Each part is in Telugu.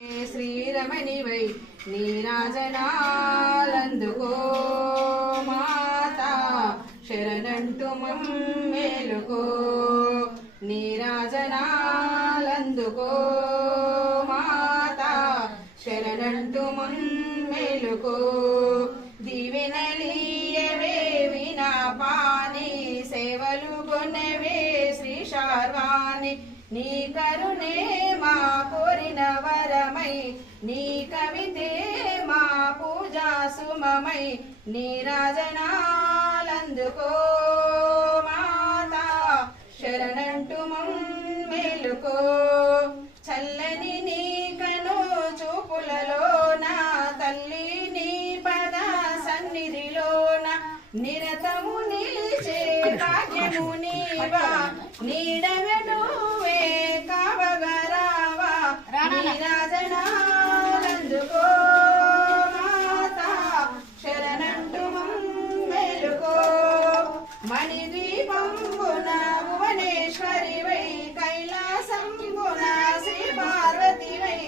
శ్రీరమణివై నీరాజనాలందుకో మాతా శరణంటు మమ్మేలుకో నీరాజనాలందుకో మాతా శరణంటు మమ్మేలుకో దీవెనలీయవే వినాపాని సేవలు కొనవే శ్రీ శార్వాణి నీ కరుణే మా కోరిన వరమై నీ కవితే మా పూజా సుమమై నీరాజనాలందుకో మాతా శరణంటు మమ్మేలుకో చల్లని నీ కను చూపులలోన తల్లి నీ పద సన్నిధిలోన నిరతము నిలిచే భాగ్యము నీవా నీడవెనువే కావగరావా నీరాజనాలందుకో మాతా శరణంటు మమ్మేలుకో మణిద్వీపంబున భువనేశ్వరివై కైలాసంబున శ్రీ పార్వతివై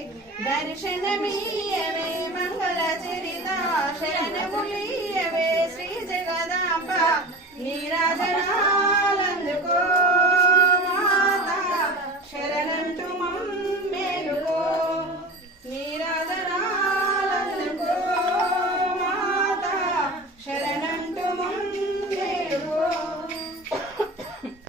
దర్శనమీయవే మంగళ చరిత శరణములీయవే శ్రీ జగదాంబ నీరాజనా